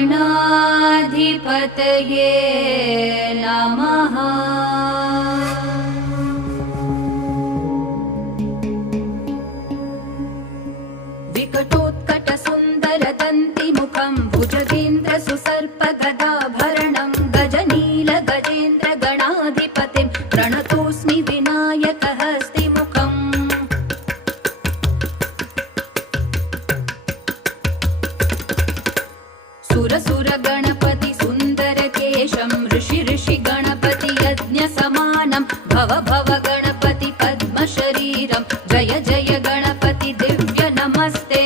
गणाधिपतये नमः। विकटोत्कटसुन्दरदन्तिमुखं भुजगेन्द्रसुसर्पगदाभरणं गजनील गजेन्द्र गणाधिपतिं प्रणतोऽस्मि विनायकहस्तिमुखम्। सुरसुरगणपति सुन्दरकेशं ऋषि गणपति यज्ञसमानं भव भव गणपति पद्मशरीरं जय जय गणपति दिव्य नमस्ते।